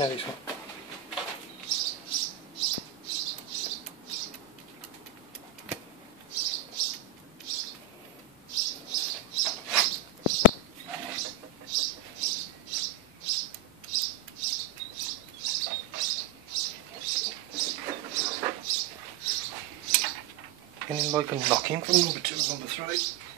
No, this one. Getting like a knocking from number 2 and number 3.